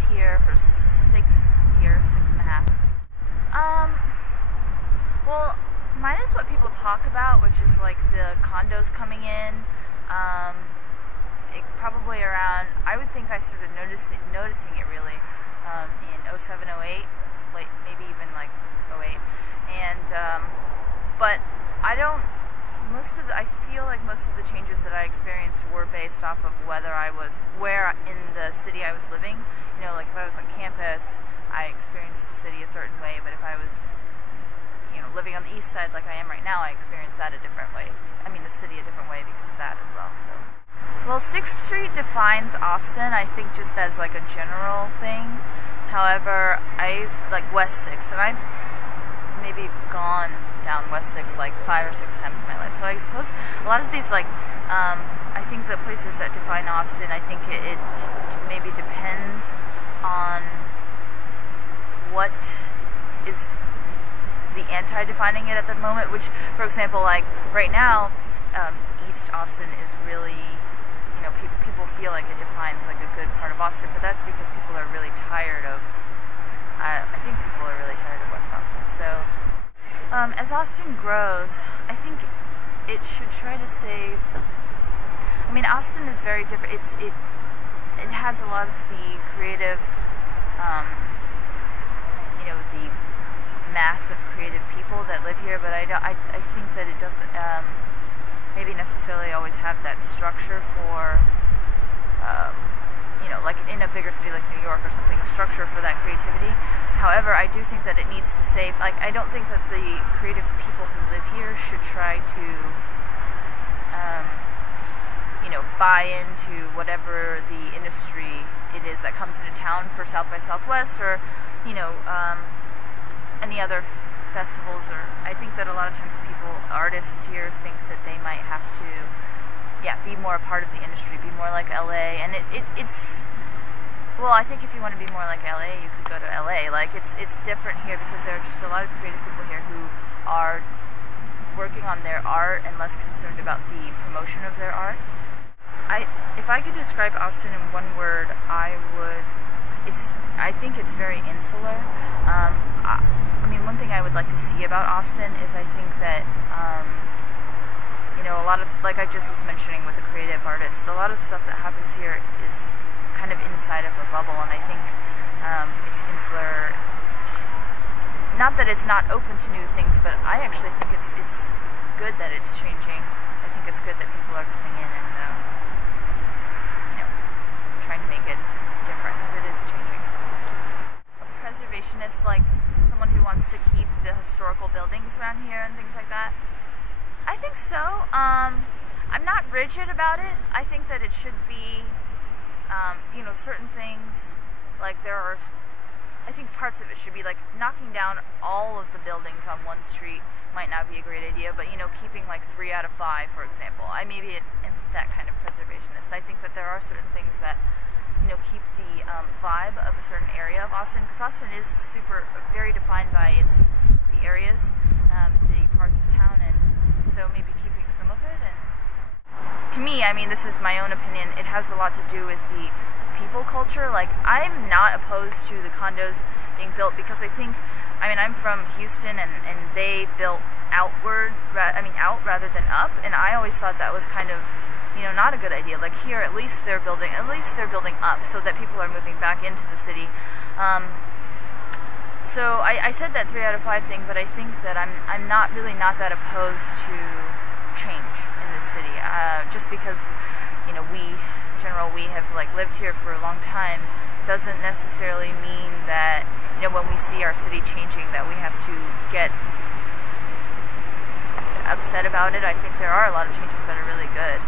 lived here for 6 years, 6.5. Well, minus what people talk about, which is like the condos coming in, probably around, I would think I started noticing it really in 07, 08, like maybe even like 08, and but I feel like most of the changes that I experienced were based off of where in the city I was living. You know, like if I was on campus, I experienced the city a certain way, but if I was, you know, living on the east side like I am right now, I experienced that a different way. I mean, the city a different way because of that as well. So, well, 6th Street defines Austin, I think, just as like a general thing. However, I've like West 6th, and I've maybe gone down West 6 like 5 or 6 times in my life. So I suppose a lot of these, like, I think the places that define Austin, I think it maybe depends on what is the anti-defining it at the moment, which, for example, like right now, East Austin is really, you know, people feel like it defines like a good part of Austin, but that's because people are really tired of, I think people are really tired of West Austin. So as Austin grows, I think it should try to save, I mean, Austin is very different. It has a lot of the creative, you know, the mass of creative people that live here, but I think that it doesn't maybe necessarily always have that structure for, you know, like in a bigger city like New York or something, a structure for that creativity. However, I do think that it needs to save, like, I don't think that the creative people who live here should try to, you know, buy into whatever the industry it is that comes into town for South by Southwest or, you know, any other festivals. Or I think that a lot of times artists here think that they might have to, yeah, be more a part of the industry, be more like LA, and it's, well, I think if you want to be more like LA, you could go to LA. Like, it's different here because there are just a lot of creative people here who are working on their art and less concerned about the promotion of their art. If I could describe Austin in one word, I think it's very insular. I mean, one thing I would like to see about Austin is I think that, you know, a lot of, like I just was mentioning with the creative artists, a lot of stuff that happens here is kind of inside of a bubble, and I think it's insular. Not that it's not open to new things, but I actually think it's good that it's changing. I think it's good that people are coming in and, you know, trying to make it different, because it is changing. A preservationist, like someone who wants to keep the historical buildings around here and things like that, I think so. I'm not rigid about it. I think that it should be, you know, certain things, like I think parts of it should be like knocking down all of the buildings on one street might not be a great idea, but, you know, keeping like 3 out of 5, for example. I maybe am that kind of preservationist. I think that there are certain things that, you know, keep the vibe of a certain area of Austin, because Austin is very defined by the areas, the parts of town, and so maybe keeping some of it. And to me, I mean, this is my own opinion, it has a lot to do with the people culture. Like, I'm not opposed to the condos being built because I think, I mean, I'm from Houston, and they built out rather than up, and I always thought that was kind of, you know, not a good idea. Like here, at least they're building up so that people are moving back into the city. So I said that 3 out of 5 thing, but I think that I'm not that opposed to change in the city. Just because, you know, we have like lived here for a long time doesn't necessarily mean that, you know, when we see our city changing that we have to get upset about it. I think there are a lot of changes that are really good.